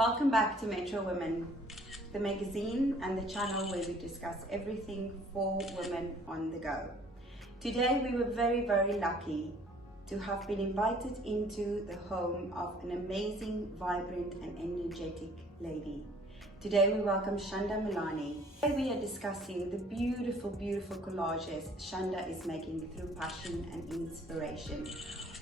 Welcome back to Metro Women, the magazine and the channel where we discuss everything for women on the go. Today we were very, very lucky to have been invited into the home of an amazing, vibrant and energetic lady. Today we welcome Chanda Mulani. Today we are discussing the beautiful, beautiful collages Chanda is making through passion and inspiration.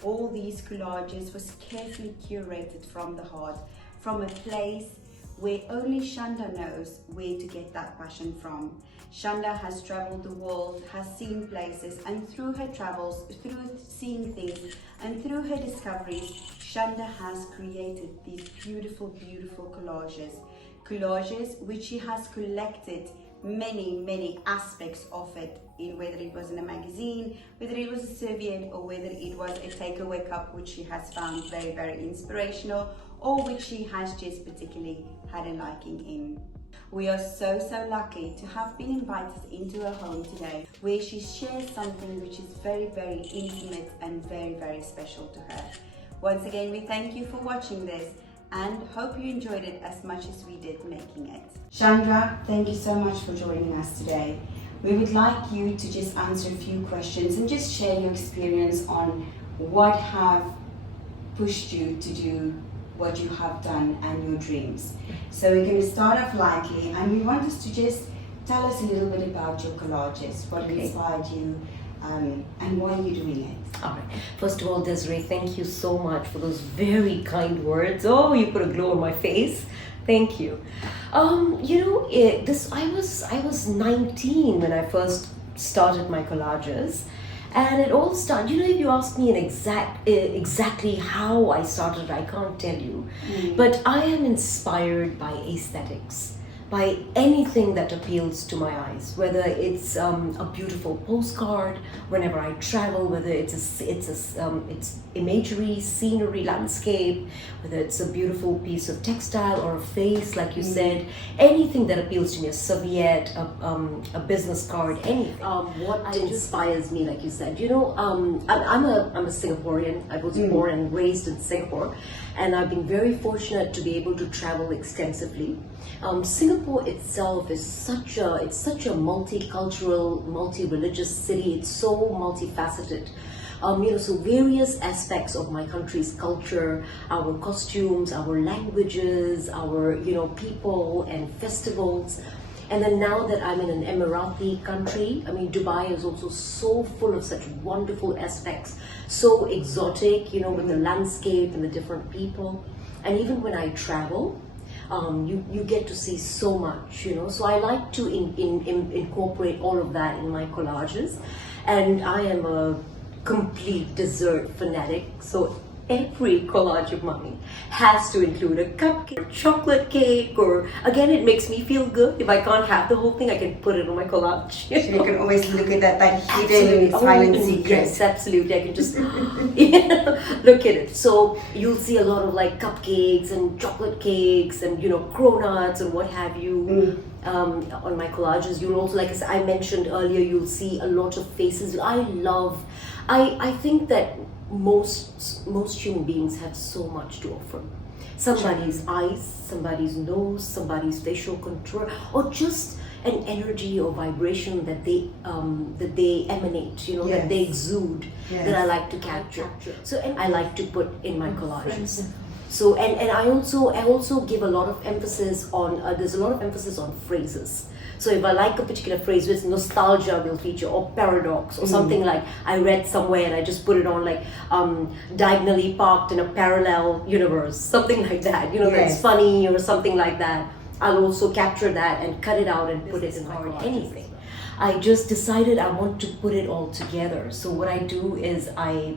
All these collages was carefully curated from the heart, from a place where only Chanda knows where to get that passion from. Chanda has traveled the world, has seen places, and through her travels, through seeing things, and through her discoveries, Chanda has created these beautiful, beautiful collages. Collages which she has collected many aspects of it, in whether it was in a magazine, whether it was a serviette, or whether it was a takeaway cup which she has found very, very inspirational, or which she has just particularly had a liking in. We are so lucky to have been invited into her home today, where she shares something which is very, very intimate and very, very special to her. Once again, we thank you for watching this and hope you enjoyed it as much as we did making it. Chanda, thank you so much for joining us today. We would like you to just answer a few questions and just share your experience on what have pushed you to do what you have done and your dreams. So we're going to start off lightly, and we want us to just tell us a little bit about your collages, what inspired you, and why you're doing it. All right. First of all, Desiree, thank you so much for those very kind words. Oh, you put a glow on my face. Thank you. I was 19 when I first started my collages, and it all started. If you ask me exactly how I started, I can't tell you. But I am inspired by aesthetics, by anything that appeals to my eyes, whether it's a beautiful postcard whenever I travel, whether it's imagery, scenery, landscape, whether it's a beautiful piece of textile or a face, like you said, anything that appeals to me, a serviette, a business card, anything. What inspires me, like you said, I'm a Singaporean. I was born and raised in Singapore, and I've been very fortunate to be able to travel extensively. Singapore itself is such a multicultural, multi-religious city. It's so multifaceted. So various aspects of my country's culture, our costumes, our languages, our people and festivals. And then now that I'm in an Emirati country, Dubai is also so full of such wonderful aspects, so exotic, with the landscape and the different people. And even when I travel, you get to see so much, so I like to incorporate all of that in my collages. And I am a complete dessert fanatic, so every collage of mine has to include a cupcake, or chocolate cake, or again, it makes me feel good. If I can't have the whole thing, I can put it on my collage. So you can always look at that hidden silent secret. Yes, absolutely. I can just look at it. So you'll see a lot of like cupcakes and chocolate cakes and cronuts and what have you. On my collages, you'll also, like I mentioned earlier, you'll see a lot of faces. I think that most human beings have so much to offer. Somebody's eyes, somebody's nose, somebody's facial contour, or just an energy or vibration that they emanate, that they exude, that I like to capture. So and I like to put in my collages. So and I also give a lot of emphasis on there's a lot of emphasis on phrases. So if I like a particular phrase, which nostalgia will feature, or paradox, or something like I read somewhere and I just put it on, like diagonally parked in a parallel universe, something like that, that's funny or something like that. I'll also capture that and cut it out and put it in my collage. Anything. I just decided I want to put it all together. So what I do is I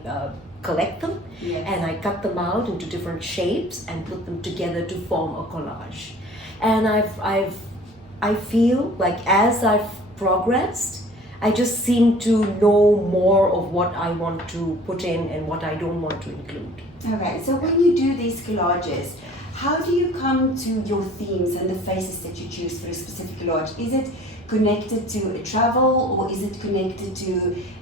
collect them and I cut them out into different shapes and put them together to form a collage. And I feel like as I've progressed, I just seem to know more of what I want to put in and what I don't want to include. Okay, so when you do these collages, how do you come to your themes and the faces that you choose for a specific collage? Is it connected to a travel, or is it connected to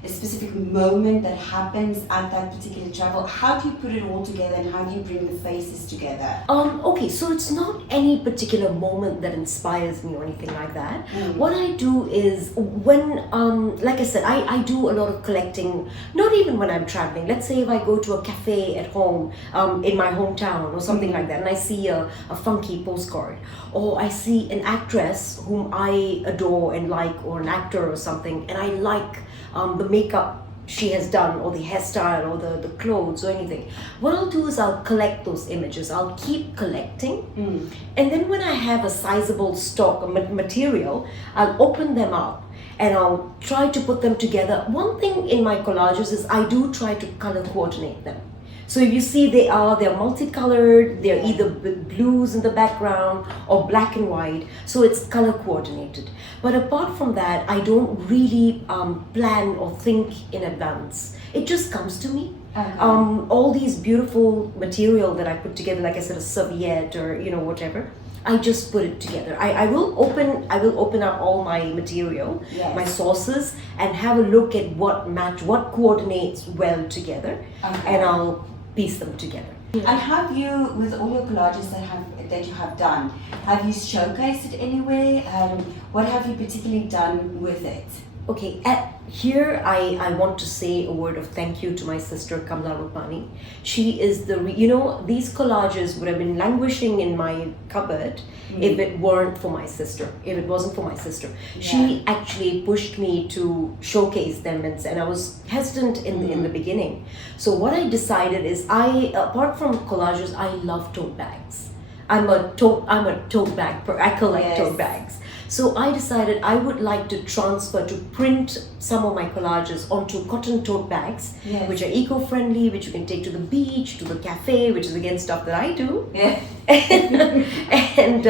a specific moment that happens at that particular travel? How do you put it all together, and how do you bring the faces together? Okay, so it's not any particular moment that inspires me or anything like that. What I do is when, like I said, I do a lot of collecting, not even when I'm traveling. Let's say if I go to a cafe at home, in my hometown or something like that, and I see a funky postcard, or I see an actress whom I adore and like, or an actor or something, and I like the makeup she has done, or the hairstyle, or the clothes, or anything. What I'll do is I'll collect those images. I'll keep collecting, and then when I have a sizable stock of material, I'll open them up and I'll try to put them together. One thing in my collages is I do try to color coordinate them. So if you see they're multicolored, they're either blues in the background or black and white, so it's color coordinated. But apart from that, I don't really plan or think in advance. It just comes to me. All these beautiful material that I put together, like I said, a serviette or whatever, I just put it together. I will open up all my material, my sources, and have a look at what coordinates well together, and I'll piece them together. And have you, with all your collages that you have done, have you showcased it anywhere? What have you particularly done with it? Okay, here I want to say a word of thank you to my sister Chanda Mulani. She is these collages would have been languishing in my cupboard if it weren't for my sister, if it wasn't for my sister. She actually pushed me to showcase them, and I was hesitant in the beginning. So what I decided is, apart from collages, I love tote bags. I'm a tote bag, I collect tote bags. So I decided I would like to print some of my collages onto cotton tote bags, which are eco-friendly, which you can take to the beach, to the cafe, which is again stuff that I do. And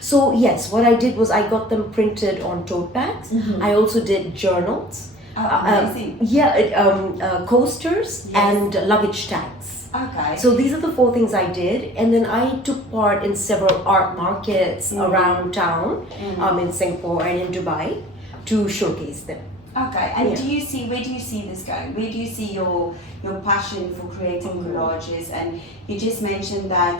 so yes, what I did was I got them printed on tote bags. I also did journals, coasters, and luggage tags. Okay. So these are the 4 things I did, and then I took part in several art markets around town, in Singapore and in Dubai, to showcase them. Okay, and where do you see this going? Where do you see your passion for creating collages? And you just mentioned that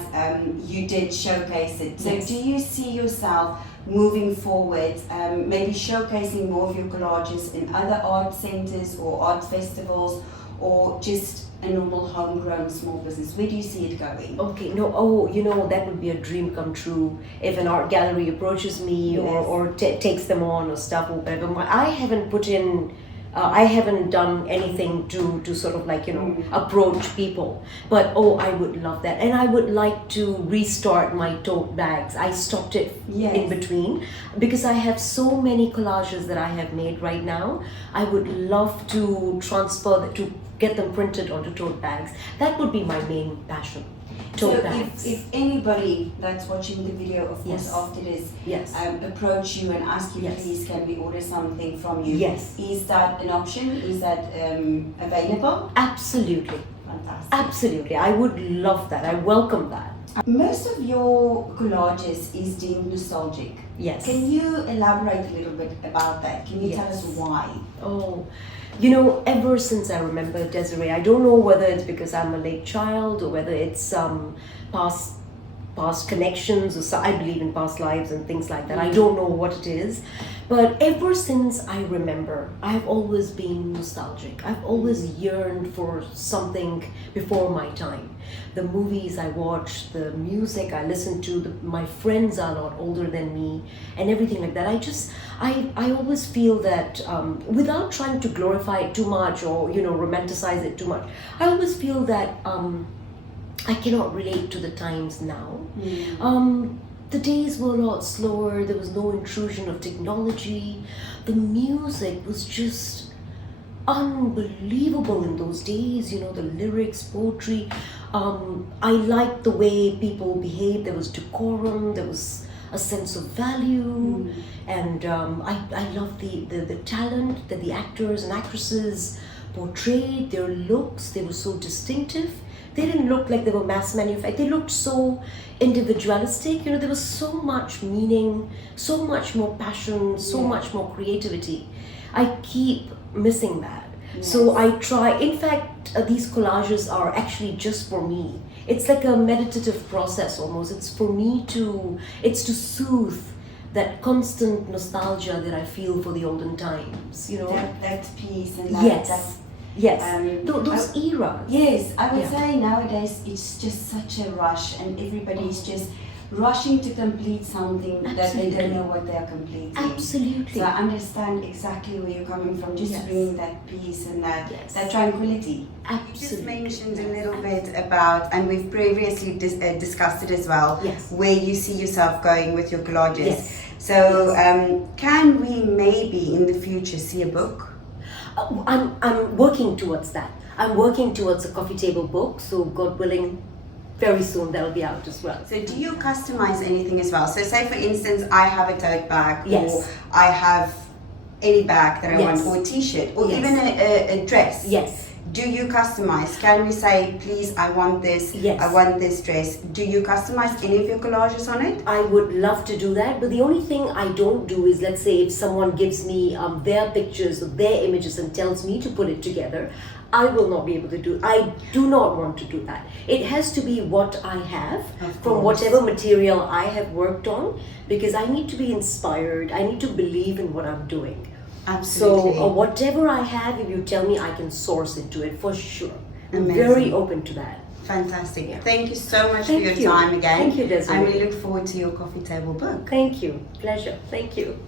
you did showcase it. So do you see yourself moving forward, maybe showcasing more of your collages in other art centers or art festivals, or just a normal homegrown small business? Where do you see it going? Okay, that would be a dream come true if an art gallery approaches me or takes them on or stuff or whatever. I haven't put in I haven't done anything to sort of approach people, but I would love that. And I would like to restart my tote bags. I stopped it in between because I have so many collages that I have made right now. I would love to to get them printed onto tote bags. That would be my main passion. Tote bags. If anybody that's watching the video, of course, after this, approach you and ask you, please, can we order something from you? Yes. Is that an option? Is that available? Absolutely. Fantastic. Absolutely. I would love that. I welcome that. Most of your collages is deemed nostalgic. Yes. Can you elaborate a little bit about that? Can you tell us why? Ever since I remember, Desiree, I don't know whether it's because I'm a late child or whether it's past connections, or I believe in past lives and things like that. I don't know what it is, but ever since I remember, I've always been nostalgic. I've always yearned for something before my time. The movies I watched, the music I listened to, my friends are a lot older than me, and everything like that. I always feel that without trying to glorify it too much or romanticize it too much, I always feel that I cannot relate to the times now. The days were a lot slower. There was no intrusion of technology. The music was just unbelievable in those days. The lyrics, poetry. I liked the way people behaved. There was decorum. There was a sense of value, and I loved the talent that the actors and actresses portrayed, their looks, they were so distinctive. They didn't look like they were mass manufactured. They looked so individualistic. You know, there was so much meaning, so much more passion, so much more creativity. I keep missing that. Yes. So I try, in fact, these collages are actually just for me. It's like a meditative process almost. It's for me it's to soothe that constant nostalgia that I feel for the olden times, you know. That peace and those eras. Yes, I would say nowadays it's just such a rush, and everybody's just rushing to complete something that they don't know what they are completing. Absolutely. So I understand exactly where you're coming from, just bringing that peace and that tranquility. Absolutely. You just mentioned a little bit about, and we've previously discussed it as well, where you see yourself going with your collages. Yes. So can we maybe in the future see a book? I'm working towards that. I'm working towards a coffee table book, so God willing, very soon that'll be out as well. So do you customize anything as well? So say for instance, I have a tote bag, or I have any bag that I want, or a t-shirt, or even a dress. Yes. Do you customize? Can we say, please, I want this, I want this dress. Do you customize any of your collages on it? I would love to do that, but the only thing I don't do is, let's say if someone gives me their pictures or their images and tells me to put it together, I will not be able to do. I do not want to do that. It has to be what I have from whatever material I have worked on, because I need to be inspired. I need to believe in what I'm doing. Absolutely. So whatever I have, if you tell me, I can source into it for sure. I'm Amazing. very open to that. Fantastic. Yeah. Thank you so much for your time again. Thank you, Desiree. I really look forward to your coffee table book. Thank you. Pleasure. Thank you.